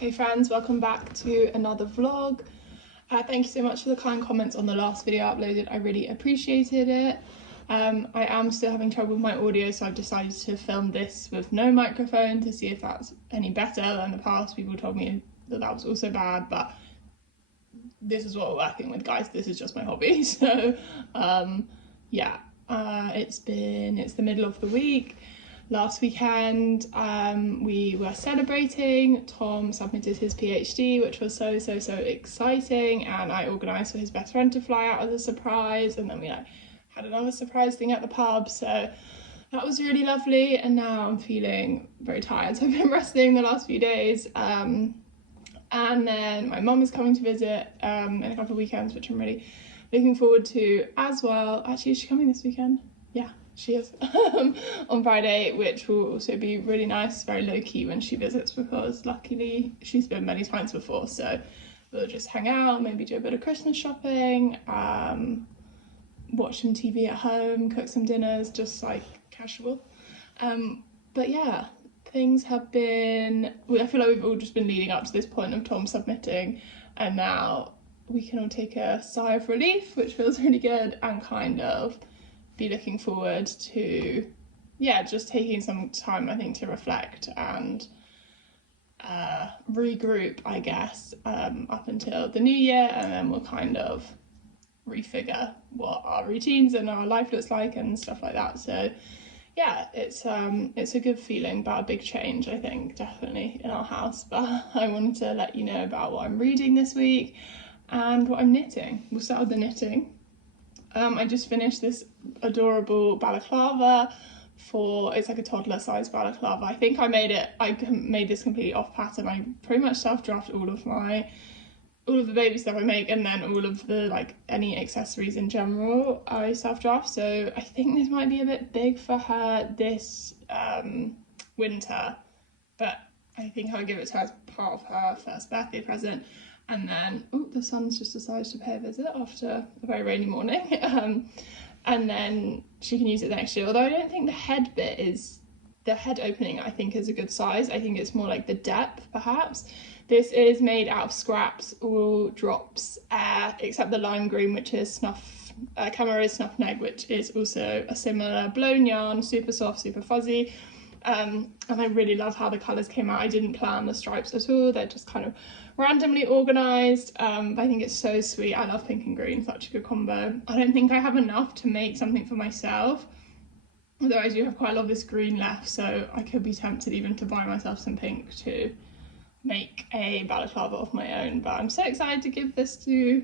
Hey friends, welcome back to another vlog. Thank you so much for the kind comments on the last video I uploaded. I really appreciated it. I am still having trouble with my audio, so I've decided to film this with no microphone to see if that's any better than the past. People told me that that was also bad, but this is what we're working with, guys. This is just my hobby. So yeah, it's the middle of the week. Last weekend we were celebrating. Tom submitted his PhD, which was so exciting, and I organised for his best friend to fly out as a surprise, and then we had another surprise thing at the pub, so that was really lovely. And now I'm feeling very tired, so I've been resting the last few days, and then my mum is coming to visit in a couple of weekends, which I'm really looking forward to as well. Actually, is she coming this weekend? Yeah, she is. On Friday, which will also be really nice, very low-key when she visits, because luckily she's been many times before, so we'll just hang out, maybe do a bit of Christmas shopping, watch some TV at home, cook some dinners, just like casual. But yeah, things have been, I feel like we've all just been leading up to this point of Tom submitting, and now we can all take a sigh of relief, which feels really good, and kind of be looking forward to, yeah, just taking some time, I think, to reflect and regroup, I guess, up until the new year, and then we'll kind of refigure what our routines and our life looks like and stuff like that. So yeah, it's a good feeling, but a big change, I think, definitely in our house. But I wanted to let you know about what I'm reading this week and what I'm knitting. We'll start with the knitting. I just finished this adorable balaclava it's like a toddler sized balaclava. I think I made this completely off pattern. I pretty much self-draft all of the baby stuff I make, and then all of the, like, any accessories in general I self-draft. So I think this might be a bit big for her this winter, but I think I'll give it to her as part of her first birthday present. And then, oh, the sun's just decided to pay a visit after a very rainy morning. And then she can use it the next year. Although I don't think the head opening, I think, is a good size. I think it's more like the depth, perhaps. This is made out of scraps, all drops, except the lime green, which is Camara's Snuff Neg, which is also a similar blown yarn, super soft, super fuzzy. And I really love how the colours came out. I didn't plan the stripes at all. They're just kind of randomly organised. I think it's so sweet. I love pink and green, such a good combo. I don't think I have enough to make something for myself, although I do have quite a lot of this green left, so I could be tempted even to buy myself some pink to make a balaclava of my own. But I'm so excited to give this to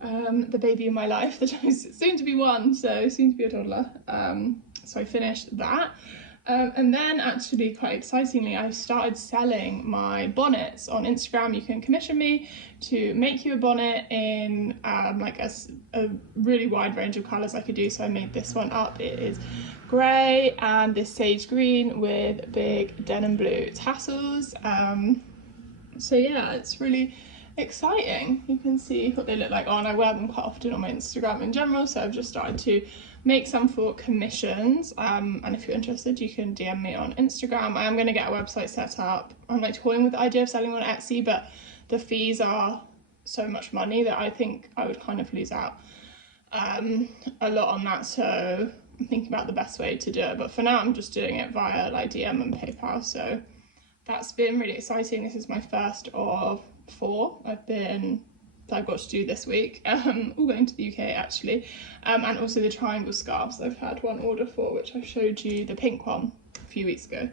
the baby in my life that is soon to be one, so soon to be a toddler. So I finished that. And then, actually, quite excitingly, I started selling my bonnets on Instagram. You can commission me to make you a bonnet in like a really wide range of colours I could do. So I made this one up. It is grey and this sage green with big denim blue tassels. So yeah, it's really exciting. You can see what they look like on. I wear them quite often on my Instagram in general, so I've just started to make some for commissions, and if you're interested, you can DM me on Instagram. I am going to get a website set up. I'm like toying with the idea of selling on Etsy, but the fees are so much money that I think I would kind of lose out a lot on that, so I'm thinking about the best way to do it. But for now, I'm just doing it via like DM and PayPal, so that's been really exciting. This is my first of 4 I've got to do this week, all going to the UK actually, and also the triangle scarves I've had one order for, which I showed you the pink one a few weeks ago.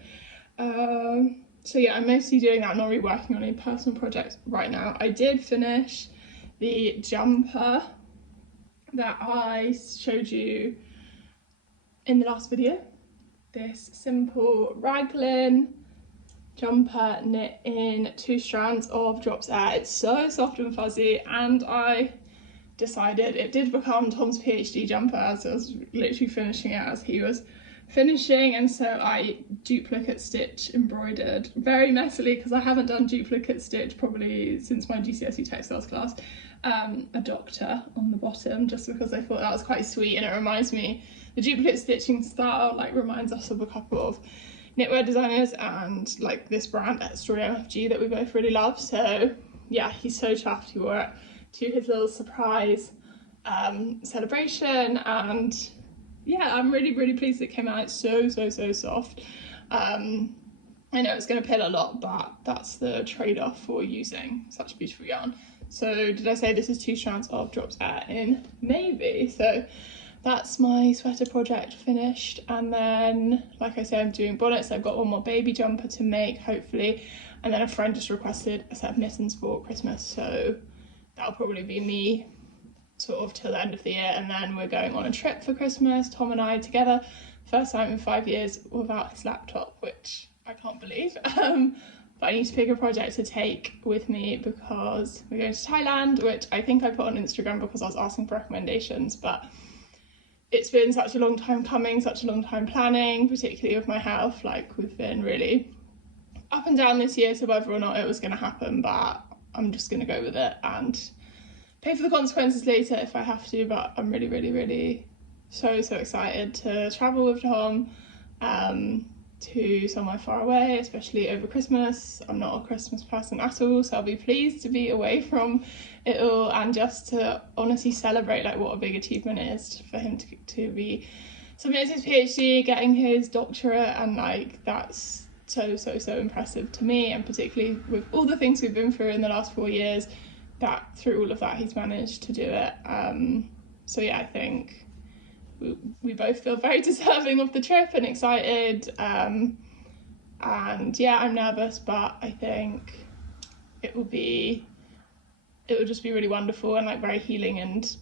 So yeah, I'm mostly doing that, not really working on any personal projects right now. I did finish the jumper that I showed you in the last video, this simple raglan jumper knit in 2 strands of Drops Air. It's so soft and fuzzy, and I decided it did become Tom's PhD jumper, as I was literally finishing it as he was finishing, and so I duplicate stitch embroidered very messily, because I haven't done duplicate stitch probably since my GCSE textiles class, a doctor on the bottom, just because I thought that was quite sweet, and it reminds me, the duplicate stitching style like reminds us of a couple of knitwear designers and like this brand at Story MFG that we both really love. So yeah, he's so chuffed. He wore it to his little surprise celebration, and yeah, I'm really pleased it came out. It's so soft. I know it's going to pill a lot, but that's the trade-off for using such a beautiful yarn. So did I say this is 2 strands of Drops Air in navy? So that's my sweater project finished, and then like I said, I'm doing bonnets. I've got one more baby jumper to make, hopefully, and then a friend just requested a set of mittens for Christmas, so that'll probably be me sort of till the end of the year. And then we're going on a trip for Christmas, Tom and I together, first time in 5 years without his laptop, which I can't believe. But I need to pick a project to take with me because we're going to Thailand, which I think I put on Instagram because I was asking for recommendations, but it's been such a long time coming, such a long time planning, particularly with my health. Like, we've been really up and down this year to whether or not it was going to happen, but I'm just going to go with it and pay for the consequences later if I have to. But I'm really so excited to travel with Tom to somewhere far away, especially over Christmas. I'm not a Christmas person at all, so I'll be pleased to be away from it all and just to honestly celebrate like what a big achievement it is for him to be submitting his PhD, getting his doctorate, and like that's so impressive to me, and particularly with all the things we've been through in the last 4 years, that through all of that he's managed to do it. So yeah, I think we both feel very deserving of the trip and excited, and yeah, I'm nervous, but I think it will just be really wonderful and like very healing and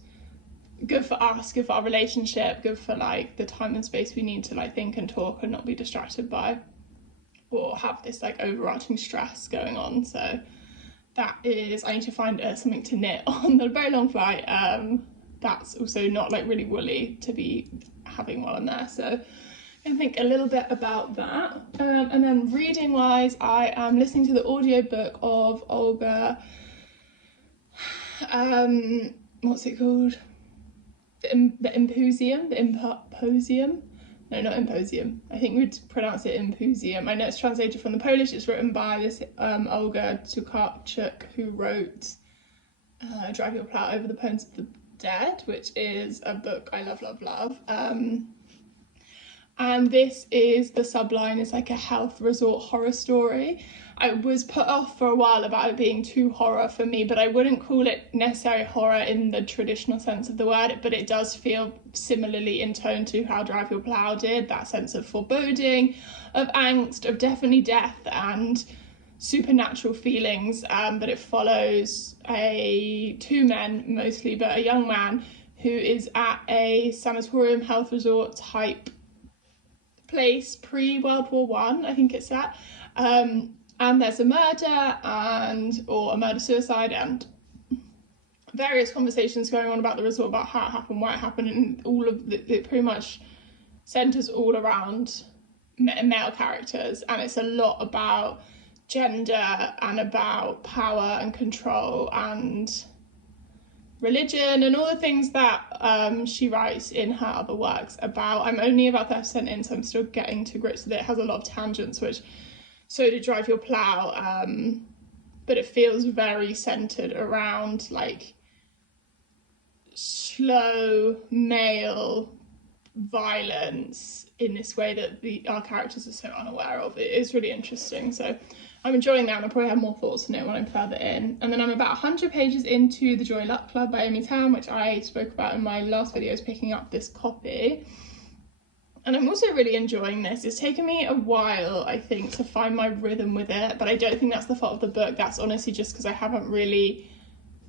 good for us, good for our relationship, good for like the time and space we need to like think and talk and not be distracted by or have this like overarching stress going on. So that is, I need to find something to knit on the very long flight. That's also not like really woolly to be having while I'm there. So I think a little bit about that. And then reading wise, I am listening to the audiobook of Olga, what's it called? The Imposium? No, not Imposium. I think we'd pronounce it Imposium. I know it's translated from the Polish. It's written by this Olga Tokarczuk, who wrote Drive Your Plow Over the Bones of the Dead, which is a book I love. And this is, the subline is like a health resort horror story. I was put off for a while about it being too horror for me, but I wouldn't call it necessarily horror in the traditional sense of the word, but it does feel similarly in tone to how Drive Your Plow did, that sense of foreboding, of angst, of definitely death and supernatural feelings. But it follows 2 men mostly, but a young man who is at a sanatorium health resort type place pre-World War One, I think it's at, and there's a murder or a murder-suicide and various conversations going on about the resort, about how it happened, why it happened, and all of it pretty much centres all around male characters, and it's a lot about gender and about power and control and religion and all the things that she writes in her other works about. I'm only about 30% in, so I'm still getting to grips with it. It has a lot of tangents, which so did Drive Your Plow, but it feels very centred around like slow male violence in this way that our characters are so unaware of. It is really interesting, so I'm enjoying that, and I'll probably have more thoughts on it when I'm further in. And then I'm about 100 pages into The Joy Luck Club by Amy Tam, which I spoke about in my last videos, picking up this copy. And I'm also really enjoying this. It's taken me a while, I think, to find my rhythm with it, but I don't think that's the fault of the book. That's honestly just because I haven't really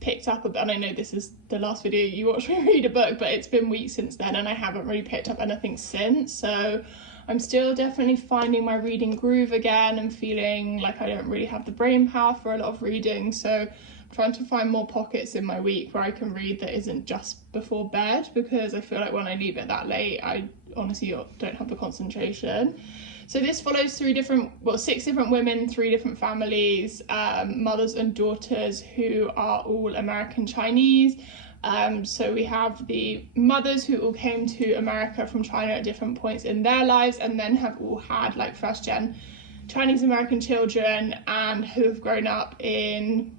picked up and I know this is the last video you watched me read a book, but it's been weeks since then and I haven't really picked up anything since. So I'm still definitely finding my reading groove again and feeling like I don't really have the brain power for a lot of reading. So I'm trying to find more pockets in my week where I can read that isn't just before bed, because I feel like when I leave it that late, I honestly don't have the concentration. So this follows 6 different women, 3 different families, mothers and daughters who are all American Chinese, So we have the mothers who all came to America from China at different points in their lives, and then have all had like first gen Chinese American children, and who have grown up in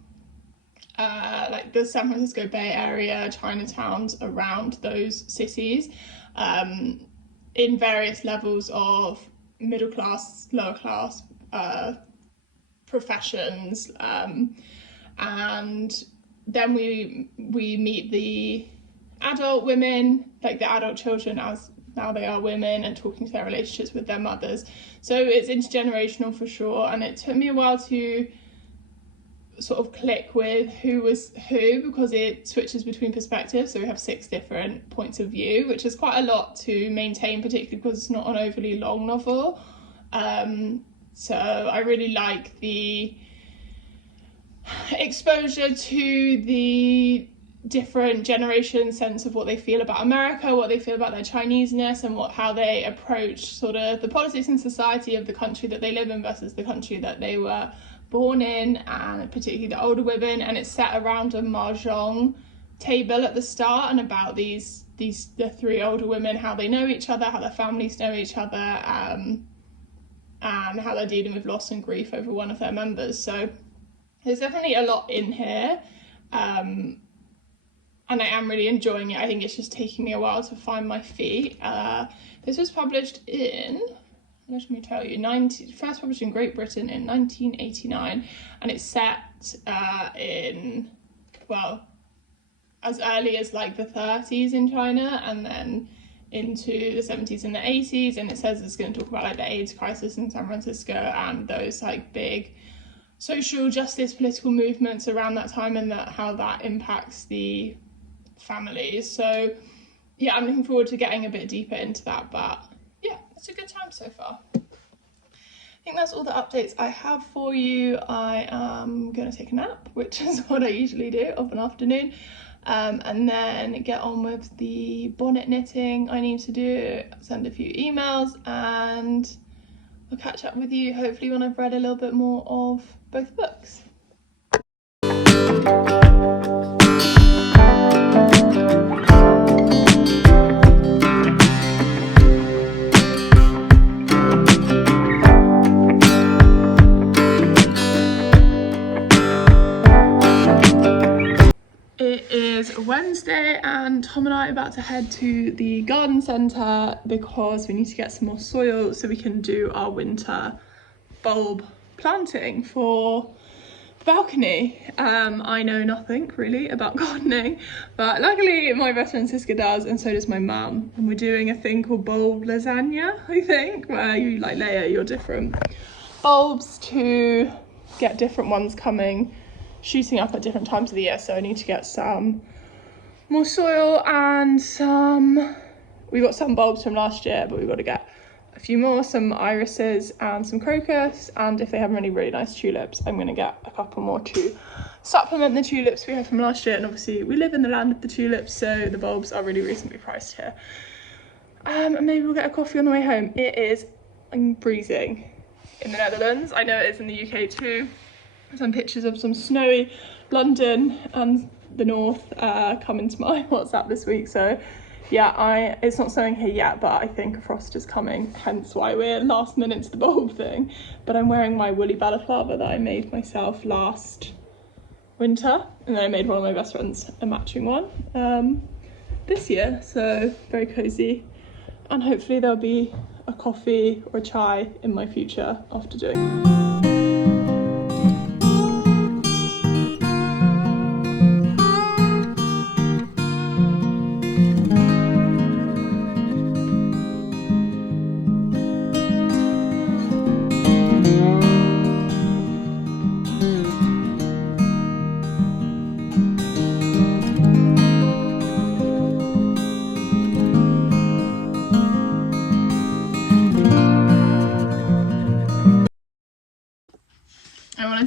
like the San Francisco Bay Area, Chinatowns around those cities, in various levels of middle class, lower class professions, and then we meet the adult women, like the adult children as now they are women, and talking to their relationships with their mothers. So it's intergenerational for sure, and it took me a while to sort of click with who was who, because it switches between perspectives. So we have 6 different points of view, which is quite a lot to maintain, particularly because it's not an overly long novel. So I really like the exposure to the different generations' sense of what they feel about America, what they feel about their Chineseness, and how they approach sort of the politics and society of the country that they live in versus the country that they were born in, and particularly the older women. And it's set around a mahjong table at the start, and about the 3 older women, how they know each other, how their families know each other, and how they're dealing with loss and grief over one of their members. So there's definitely a lot in here, and I am really enjoying it. I think it's just taking me a while to find my feet. This was published in, let me tell you, first published in Great Britain in 1989, and it's set in, well, as early as like the 30s in China, and then into the 70s and the 80s, and it says it's going to talk about like the AIDS crisis in San Francisco and those like big social justice political movements around that time, and how that impacts the families. So yeah, I'm looking forward to getting a bit deeper into that, but yeah, it's a good time so far. I think that's all the updates I have for you. I am going to take a nap, which is what I usually do of an afternoon, and then get on with the bonnet knitting I need to do, send a few emails, and I'll catch up with you hopefully when I've read a little bit more of both books. It is Wednesday, and Tom and I are about to head to the garden centre because we need to get some more soil so we can do our winter bulb planting for the balcony. I know nothing really about gardening, but luckily my best friend Siska does, and so does my mum, and we're doing a thing called bulb lasagna, I think, where you like layer your different bulbs to get different ones shooting up at different times of the year. So I need to get some more soil, and we got some bulbs from last year, but we've got to get a few more, some irises and some crocus, and if they have any really nice tulips, I'm going to get a couple more to supplement the tulips we had from last year. And obviously we live in the land of the tulips, so the bulbs are really reasonably priced here. And maybe we'll get a coffee on the way home. It is freezing in the Netherlands. I know it is in the UK too. Some pictures of some snowy London and the north come into my WhatsApp this week. So yeah, it's not snowing here yet, but I think a frost is coming, hence why we're last minute to the bulb thing. But I'm wearing my woolly balaclava that I made myself last winter, and then I made one of my best friends a matching one this year, so very cozy. And hopefully there'll be a coffee or a chai in my future after doing.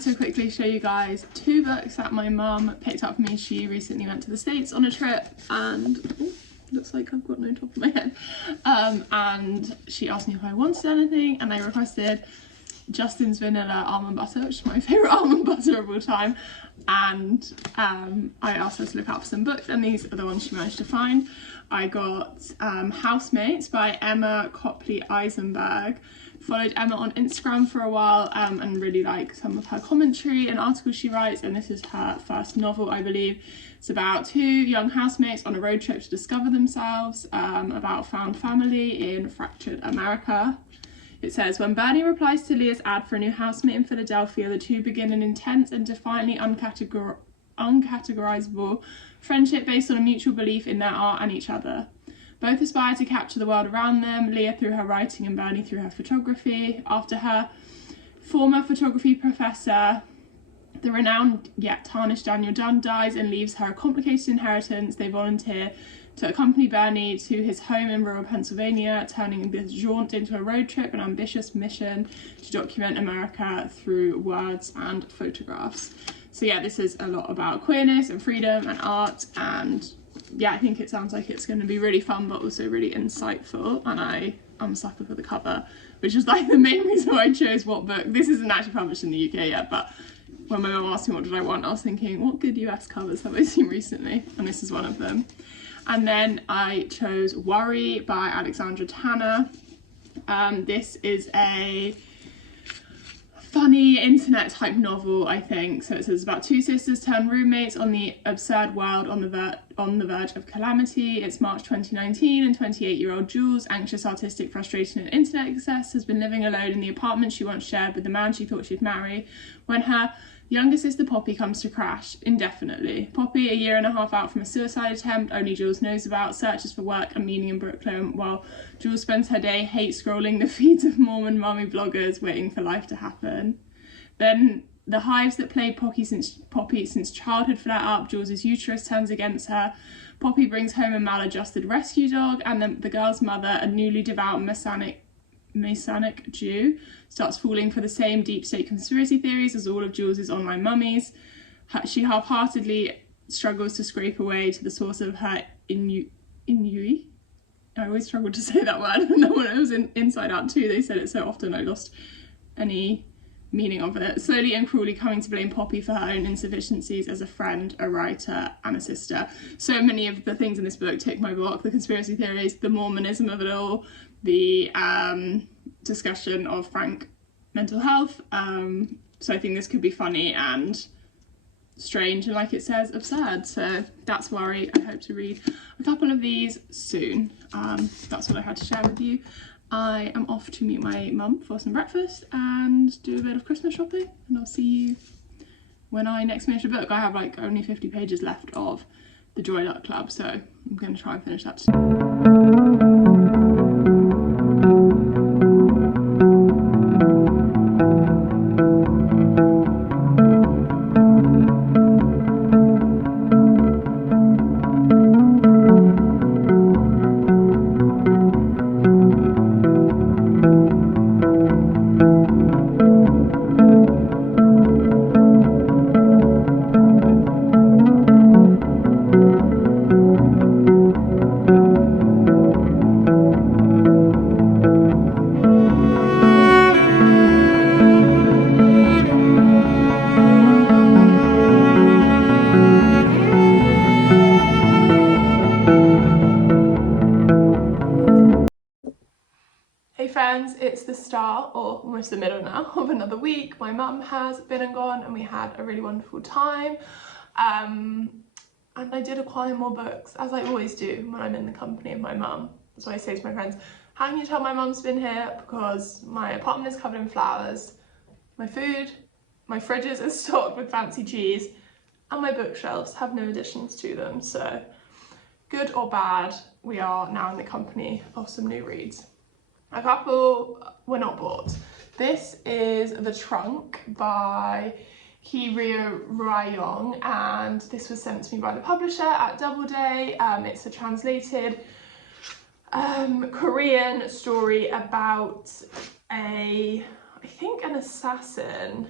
To quickly show you guys 2 books that my mum picked up for me. She recently went to the States on a trip, and looks like I've got no top of my head, and she asked me if I wanted anything, and I requested Justin's Vanilla Almond Butter, which is my favourite almond butter of all time, and I asked her to look out for some books, and these are the ones she managed to find. I got Housemates by Emma Copley Eisenberg. Followed Emma on Instagram for a while and really like some of her commentary and articles she writes, and this is her first novel, I believe. It's about two young housemates on a road trip to discover themselves, about found family in fractured America. It says, when Bernie replies to Leah's ad for a new housemate in Philadelphia, the two begin an intense and defiantly uncategorizable friendship based on a mutual belief in their art and each other. Both aspire to capture the world around them, Leah through her writing and Bernie through her photography. After her former photography professor, the renowned yet tarnished Daniel Dunn, dies and leaves her a complicated inheritance, they volunteer to accompany Bernie to his home in rural Pennsylvania, turning this jaunt into a road trip, an ambitious mission to document America through words and photographs. So yeah, this is a lot about queerness and freedom and art, and yeah, I think it sounds like it's going to be really fun but also really insightful, and I'm a sucker for the cover, which is like the main reason why I chose what book. This isn't actually published in the UK yet, but when my mum asked me what did I want, I was thinking, what good US covers have I seen recently? And this is one of them. And then I chose Worry by Alexandra Tanner. This is a funny internet type novel, I think. So it says about two sisters turned roommates on the absurd world on the verge of calamity. It's March 2019 and 28-year-old Jules, anxious, artistic, frustration and internet obsessed, has been living alone in the apartment she once shared with the man she thought she'd marry when her younger sister Poppy comes to crash indefinitely. Poppy, a year and a half out from a suicide attempt only Jules knows about, searches for work and meaning in Brooklyn, while Jules spends her day hate scrolling the feeds of Mormon mummy bloggers waiting for life to happen. Then the hives that plagued Poppy since childhood flare up, Jules' uterus turns against her. Poppy brings home a maladjusted rescue dog, and then the girl's mother, a newly devout Masonic Jew, starts falling for the same deep state conspiracy theories as all of Jules's online mummies. She half-heartedly struggles to scrape away to the source of her ennui. I always struggled to say that word, and then when it was in Inside Out 2 they said it so often I lost any meaning of it. Slowly and cruelly coming to blame Poppy for her own insufficiencies as a friend, a writer and a sister. So many of the things in this book tick my block: the conspiracy theories, the Mormonism of it all, the discussion of frank mental health. So I think this could be funny and strange and, like it says, absurd. So that's Worry. I hope to read a couple of these soon. That's what I had to share with you. I am off to meet my mum for some breakfast and do a bit of Christmas shopping, and I'll see you when I next finish a book. I have like only 50 pages left of the Joy Luck Club, so I'm going to try and finish that soon. Friends, it's the start, or almost the middle now, of another week. My mum has been and gone, and we had a really wonderful time. And I did acquire more books, as I always do when I'm in the company of my mum. So I say to my friends, how can you tell my mum's been here? Because my apartment is covered in flowers, my fridges are stocked with fancy cheese, and my bookshelves have no additions to them. So good or bad, we are now in the company of some new reads. A couple were not bought. This is The Trunk by Kirio Ryong, and this was sent to me by the publisher at Doubleday. It's a translated Korean story about I think an assassin,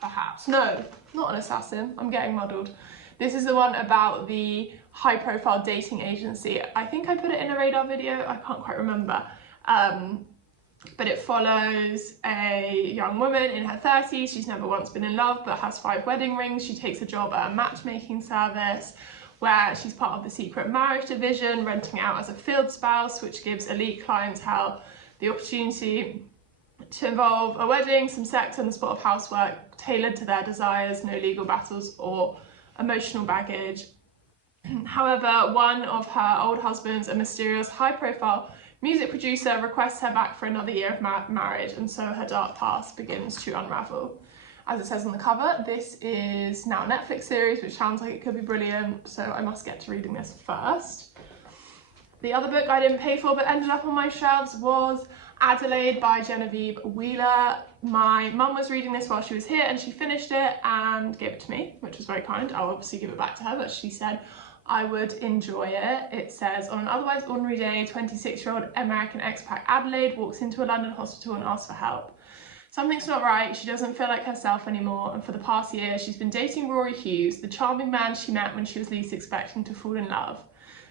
perhaps. No, not an assassin, I'm getting muddled. This is the one about the high-profile dating agency. I think I put it in a radar video, I can't quite remember. but it follows a young woman in her 30s. She's never once been in love but has 5 wedding rings. She takes a job at a matchmaking service where she's part of the secret marriage division, renting out as a field spouse, which gives elite clientele the opportunity to involve a wedding, some sex and a spot of housework tailored to their desires, no legal battles or emotional baggage. However, one of her old husbands, a mysterious high-profile music producer, requests her back for another year of marriage, and so her dark past begins to unravel. As it says on the cover, this is now a Netflix series, which sounds like it could be brilliant, so I must get to reading this first. The other book I didn't pay for but ended up on my shelves was Adelaide by Genevieve Wheeler. My mum was reading this while she was here and she finished it and gave it to me, which was very kind. I'll obviously give it back to her, but she said I would enjoy it. It says, on an otherwise ordinary day, 26-year-old American expat Adelaide walks into a London hospital and asks for help. Something's not right, she doesn't feel like herself anymore, and for the past year she's been dating Rory Hughes, the charming man she met when she was least expecting to fall in love.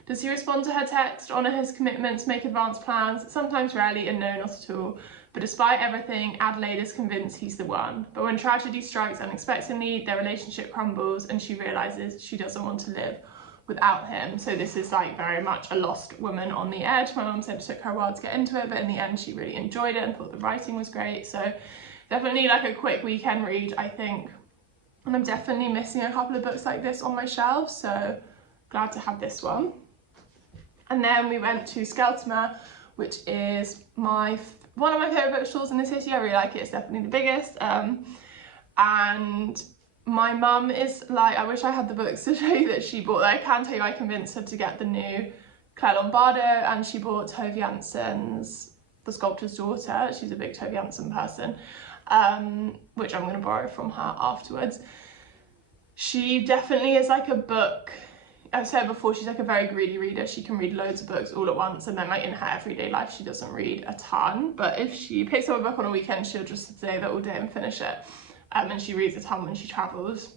Does he respond to her text, honour his commitments, make advanced plans? Sometimes, rarely, and no, not at all. But despite everything, Adelaide is convinced he's the one. But when tragedy strikes unexpectedly, their relationship crumbles and she realises she doesn't want to live without him. So this is like very much a lost woman on the edge. My mum said it took her a while to get into it, but in the end she really enjoyed it and thought the writing was great. So definitely like a quick weekend read, I think. And I'm definitely missing a couple of books like this on my shelves, so glad to have this one. And then we went to Skeltimer, which is one of my favourite bookstores in the city. I really like it, it's definitely the biggest. And my mum is like, I wish I had the books to show you that she bought. I can tell you I convinced her to get the new Claire Lombardo, and she bought Tove Jansson's The Sculptor's Daughter. She's a big Tove Jansson person, which I'm going to borrow from her afterwards. She definitely is like a book, I've said before, she's like a very greedy reader. She can read loads of books all at once, and then like in her everyday life she doesn't read a ton, but if she picks up a book on a weekend she'll just stay there all day and finish it. And she reads a ton when she travels.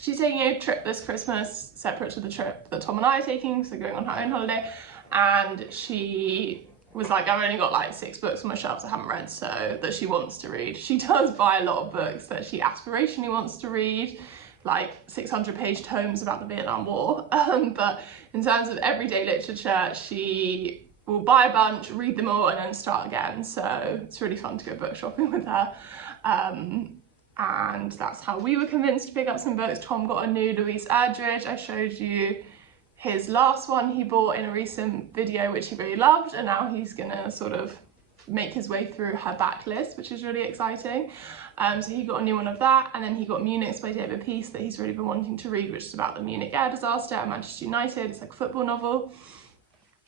She's taking a trip this Christmas separate to the trip that Tom and I are taking, so going on her own holiday, and she was like, I've only got like 6 books on my shelves I haven't read, so that she wants to read. She does buy a lot of books that she aspirationally wants to read, like 600-page tomes about the Vietnam War, but in terms of everyday literature she will buy a bunch, read them all and then start again, so it's really fun to go book shopping with her. And that's how we were convinced to pick up some books. Tom got a new Louise Erdrich. I showed you his last one he bought in a recent video, which he really loved, and now he's gonna sort of make his way through her backlist, which is really exciting. So he got a new one of that, and then he got Munich by David Peace that he's really been wanting to read, which is about the Munich air disaster at Manchester United. It's like a football novel.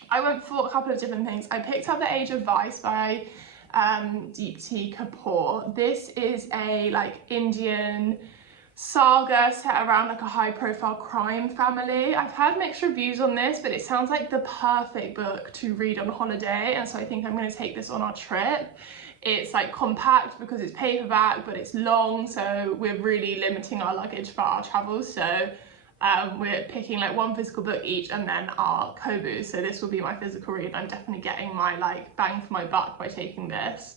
I went for a couple of different things. I picked up The Age of Vice by Deepti Kapoor. This is a like Indian saga set around like a high-profile crime family. I've had mixed reviews on this, but it sounds like the perfect book to read on holiday, and so I think I'm going to take this on our trip. It's like compact because it's paperback, but it's long, so we're really limiting our luggage for our travels, so we're picking like 1 physical book each and then our Kobu, so this will be my physical read. I'm definitely getting my like bang for my buck by taking this.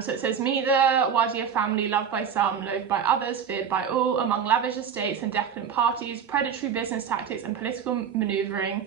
So it says, meet the Wadia family, loved by some, loathed by others, feared by all. Among lavish estates and decadent parties, predatory business tactics and political manoeuvring,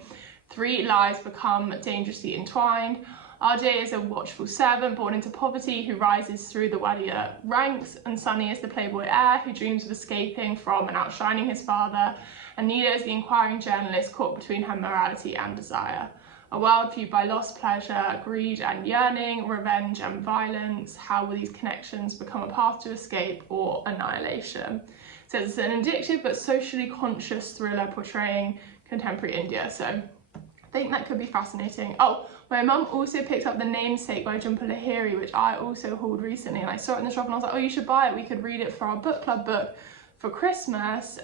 3 lives become dangerously entwined. RJ is a watchful servant born into poverty who rises through the Wadia ranks, and Sunny is the playboy heir who dreams of escaping from and outshining his father, and Nita is the inquiring journalist caught between her morality and desire. A world fueled by lost pleasure, greed and yearning, revenge and violence. How will these connections become a path to escape or annihilation? It says it's an addictive but socially conscious thriller portraying contemporary India, so I think that could be fascinating. Oh, my mum also picked up The Namesake by Jhumpa Lahiri, which I also hauled recently, and I saw it in the shop and I was like, oh, you should buy it, we could read it for our book club book for Christmas,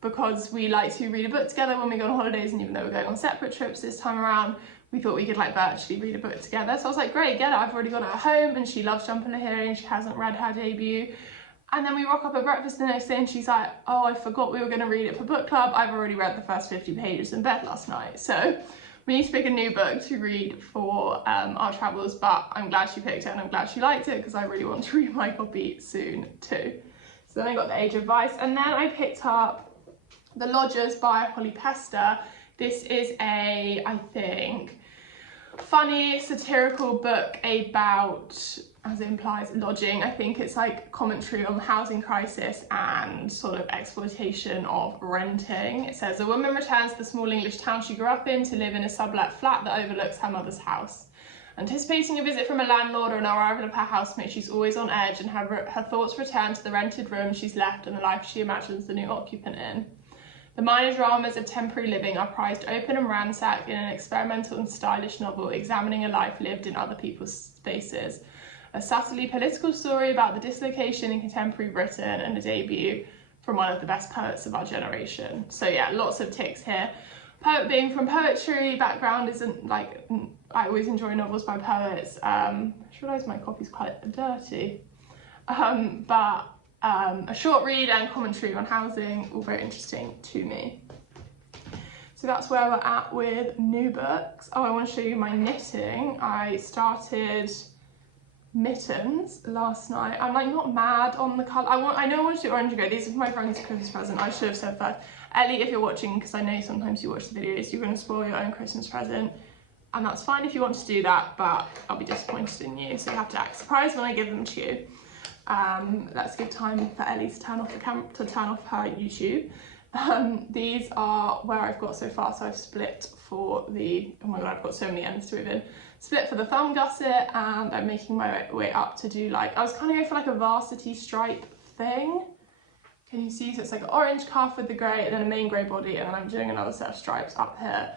because we like to read a book together when we go on holidays, and even though we're going on separate trips this time around, we thought we could like virtually read a book together. So I was like, great, get it, I've already got it at home, and she loves Jhumpa Lahiri and she hasn't read her debut. And then we rock up at breakfast the next day and she's like, oh, I forgot we were going to read it for book club. I've already read the first 50 pages in bed last night. So We need to pick a new book to read for our travels, but I'm glad she picked it and I'm glad she liked it because I really want to read my copy soon too. So then I got The Age of Vice, and then I picked up The Lodgers by Holly Pester. This is a, I think, funny satirical book about, as it implies, lodging. I think it's like commentary on the housing crisis and sort of exploitation of renting. It says, a woman returns to the small English town she grew up in to live in a sublet flat that overlooks her mother's house. Anticipating a visit from a landlord or an arrival of her housemate, she's always on edge, and her thoughts return to the rented room she's left and the life she imagines the new occupant in. The minor dramas of temporary living are prized open and ransacked in an experimental and stylish novel examining a life lived in other people's spaces. A subtly political story about the dislocation in contemporary Britain, and a debut from one of the best poets of our generation. So yeah, lots of ticks here. Poet being from poetry background isn't like, I always enjoy novels by poets. I just realised my copy's quite dirty. A short read and commentary on housing, all very interesting to me. So that's where we're at with new books. Oh, I want to show you my knitting. I started mittens last night. I'm like not mad on the colour. I know I want to do orange and grey. These are for my friend's Christmas present. I should have said first. Ellie, if you're watching, because I know sometimes you watch the videos, you're going to spoil your own Christmas present. And that's fine if you want to do that, but I'll be disappointed in you. So you have to act surprised when I give them to you. Let's give time for Ellie to turn off the camera, to turn off her YouTube. These are where I've got so far. So I've split for the, oh my god, I've got so many ends to weave in. Split for the thumb gusset, and I'm making my way up to do like, I was kind of going for like a varsity stripe thing. Can you see? So it's like an orange cuff with the grey and then a main grey body, and then I'm doing another set of stripes up here.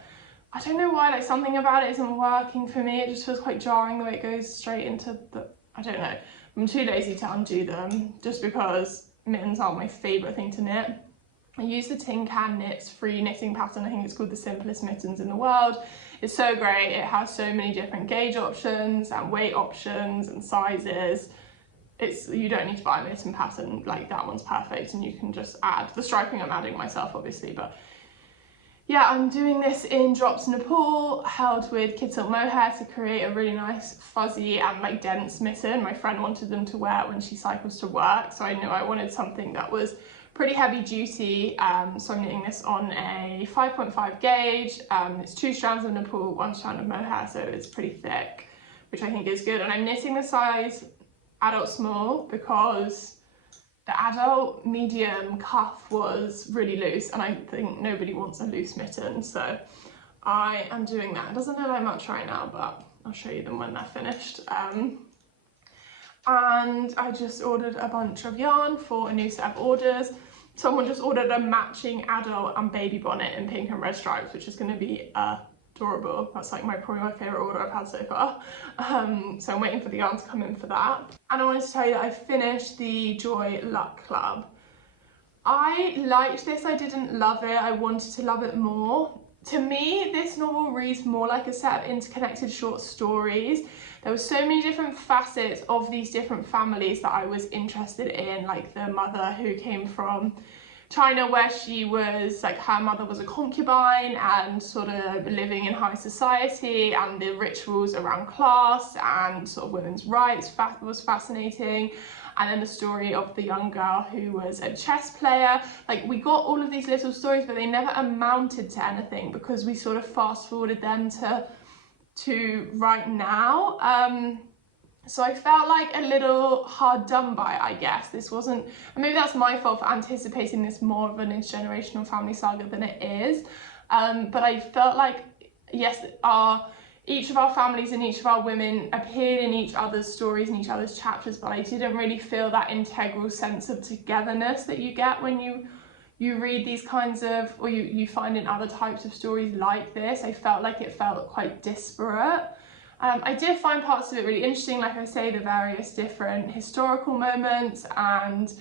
I don't know why, like something about it isn't working for me. It just feels quite jarring the way it goes straight into the, I don't know. I'm too lazy to undo them just because mittens aren't my favourite thing to knit. I use the Tin Can Knits free knitting pattern. I think it's called the simplest mittens in the world. It's so great. It has so many different gauge options and weight options and sizes. You don't need to buy a mitten pattern, like that one's perfect, and you can just add the striping. I'm adding myself obviously, but yeah, I'm doing this in drops in a pool held with kid silk mohair to create a really nice fuzzy and like dense mitten. My friend wanted them to wear when she cycles to work, so I knew I wanted something that was pretty heavy duty, so I'm knitting this on a 5.5 gauge. It's 2 strands of Nepal, 1 strand of mohair, so it's pretty thick, which I think is good. And I'm knitting the size adult small because the adult medium cuff was really loose, and I think nobody wants a loose mitten, so I am doing that. It doesn't look like much right now, but I'll show you them when they're finished. And I just ordered a bunch of yarn for a new set of orders. Someone just ordered a matching adult and baby bonnet in pink and red stripes, which is going to be adorable. That's like probably my favourite order I've had so far. So I'm waiting for the yarn to come in for that. And I wanted to tell you that I finished the Joy Luck Club. I liked this, I didn't love it, I wanted to love it more. To me, this novel reads more like a set of interconnected short stories. There were so many different facets of these different families that I was interested in, like the mother who came from China, where she was like, her mother was a concubine and sort of living in high society, and the rituals around class and sort of women's rights was fascinating. And then the story of the young girl who was a chess player. Like, we got all of these little stories, but they never amounted to anything because we sort of fast forwarded them to right now. So I felt like a little hard done by, I guess. This wasn't, and maybe that's my fault for anticipating this more of an intergenerational family saga than it is. But I felt like, yes, each of our families and each of our women appeared in each other's stories and each other's chapters, but I didn't really feel that integral sense of togetherness that you get when you read these kinds of, or you find in other types of stories like this. I felt like it felt quite disparate. I did find parts of it really interesting, like I say, the various different historical moments and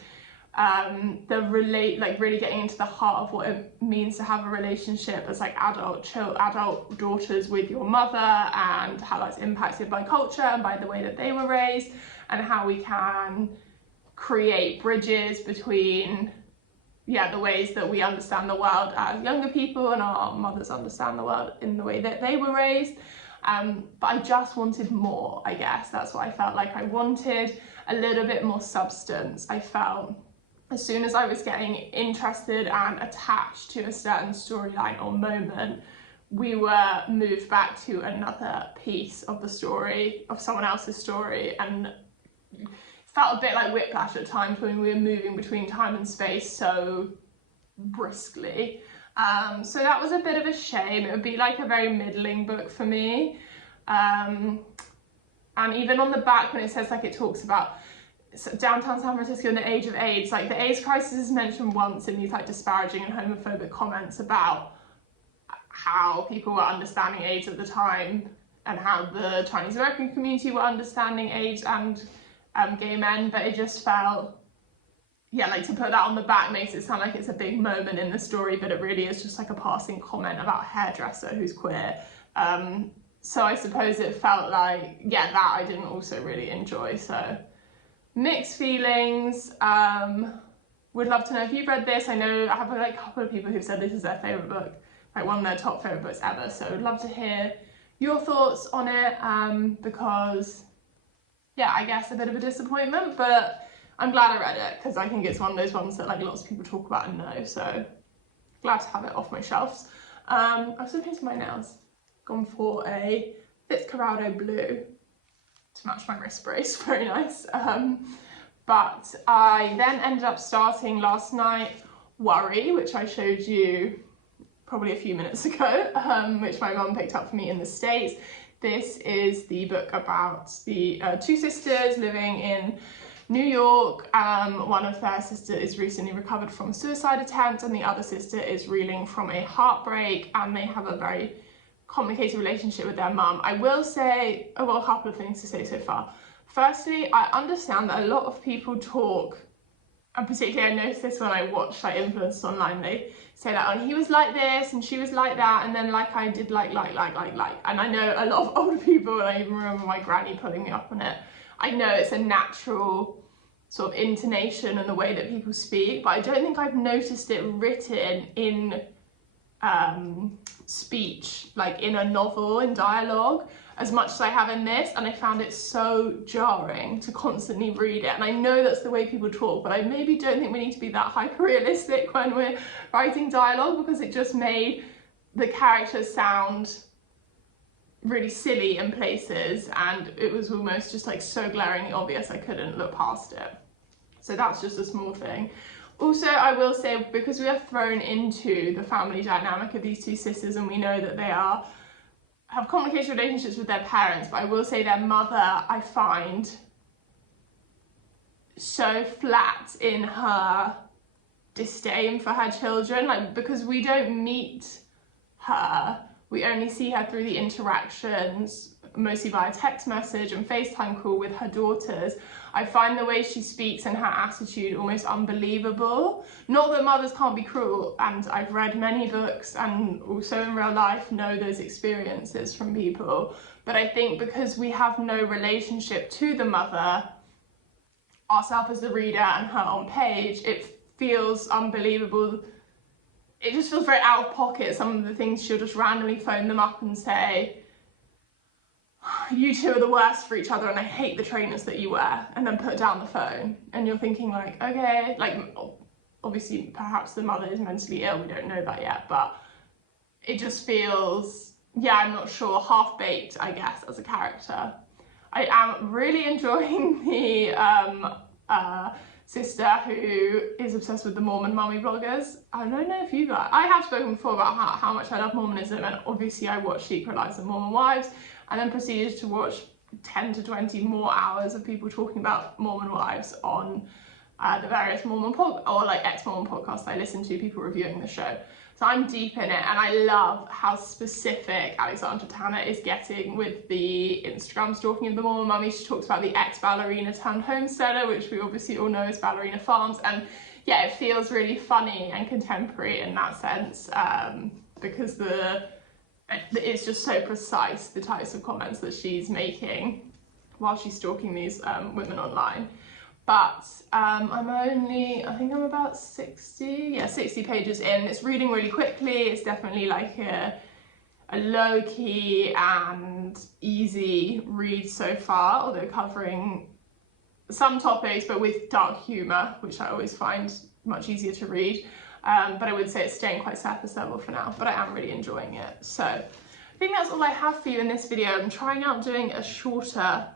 really getting into the heart of what it means to have a relationship as like adult daughters with your mother, and how that's impacted by culture and by the way that they were raised, and how we can create bridges between the ways that we understand the world as younger people and our mothers understand the world in the way that they were raised. But I just wanted more, I guess. That's what I felt like. I wanted a little bit more substance. I felt as soon as I was getting interested and attached to a certain storyline or moment, we were moved back to another piece of the story, of someone else's story, and it felt a bit like whiplash at times when we were moving between time and space so briskly. So that was a bit of a shame. It would be like a very middling book for me. And even on the back, when it says, like, it talks about downtown San Francisco in the age of AIDS, like the AIDS crisis is mentioned once in these like disparaging and homophobic comments about how people were understanding AIDS at the time and how the Chinese American community were understanding AIDS and gay men, but it just felt, like, to put that on the back makes it sound like it's a big moment in the story, but it really is just like a passing comment about a hairdresser who's queer. So I suppose it felt like, that I didn't also really enjoy, so mixed feelings. Would love to know if you've read this. I know I have like a couple of people who've said this is their favourite book, like one of their top favourite books ever, so I'd love to hear your thoughts on it, because I guess a bit of a disappointment, but I'm glad I read it because I think it's one of those ones that like lots of people talk about and know, so glad to have it off my shelves. I've also painted my nails, gone for a Fitzcarraldo blue to match my wrist brace, very nice. But I then ended up starting last night Worry, which I showed you probably a few minutes ago, which my mum picked up for me in the States. This is the book about the two sisters living in New York. One of their sisters is recently recovered from a suicide attempt and the other sister is reeling from a heartbreak, and they have a very complicated relationship with their mum. I will say, a couple of things to say so far. Firstly, I understand that a lot of people talk, and particularly I noticed this when I watched like influencers online, they say that, he was like this and she was like that, and then like I did like, and I know a lot of older people, and I even remember my granny pulling me up on it. I know it's a natural sort of intonation and the way that people speak, but I don't think I've noticed it written in speech, like in a novel, in dialogue, as much as I have in this, and I found it so jarring to constantly read it. And I know that's the way people talk, but I maybe don't think we need to be that hyper-realistic when we're writing dialogue, because it just made the characters sound really silly in places, and it was almost just like so glaringly obvious I couldn't look past it. So that's just a small thing. Also, I will say, because we are thrown into the family dynamic of these two sisters, and we know that they have complicated relationships with their parents, but I will say their mother, I find so flat in her disdain for her children, like, because we don't meet her, we only see her through the interactions, mostly via text message and FaceTime call with her daughters. I find the way she speaks and her attitude almost unbelievable. Not that mothers can't be cruel, and I've read many books and also in real life know those experiences from people, but I think because we have no relationship to the mother, ourselves as the reader and her on page, it feels unbelievable. It just feels very out of pocket, some of the things she'll just randomly phone them up and say, you two are the worst for each other and I hate the trainers that you wear, and then put down the phone, and you're thinking like, okay, like obviously perhaps the mother is mentally ill, we don't know that yet, but it just feels, I'm not sure, half-baked, I guess, as a character. I am really enjoying the sister who is obsessed with the Mormon mummy bloggers. I don't know if you guys, I have spoken before about how much I love Mormonism, and obviously I watched Secret Lives of Mormon Wives, and then proceeded to watch 10 to 20 more hours of people talking about Mormon wives on the various Mormon or like ex-Mormon podcasts I listen to, people reviewing the show. So I'm deep in it, and I love how specific Alexandra Tanner is getting with the Instagram stalking of the Mormon mummy. She talks about the ex-ballerina turned homesteader, which we obviously all know as Ballerina Farms, and it feels really funny and contemporary in that sense, because it's just so precise, the types of comments that she's making while she's stalking these women online. but I'm only, I think I'm about 60 pages in. It's reading really quickly. It's definitely like a low-key and easy read so far, although covering some topics but with dark humour, which I always find much easier to read. But I would say it's staying quite surface level for now, but I am really enjoying it. So I think that's all I have for you in this video. I'm trying out doing a shorter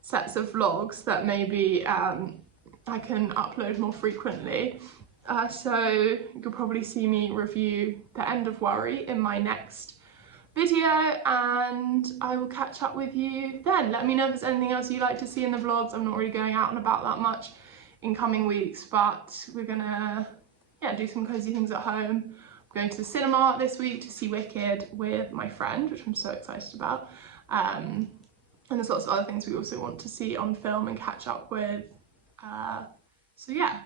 sets of vlogs that maybe I can upload more frequently. So you'll probably see me review The End of Worry in my next video, and I will catch up with you then. Let me know if there's anything else you'd like to see in the vlogs. I'm not really going out and about that much in coming weeks, but we're gonna do some cozy things at home. I'm going to the cinema this week to see Wicked with my friend, which I'm so excited about. And there's lots of other things we also want to see on film and catch up with. So yeah,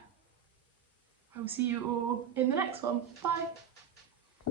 I will see you all in the next one. Bye.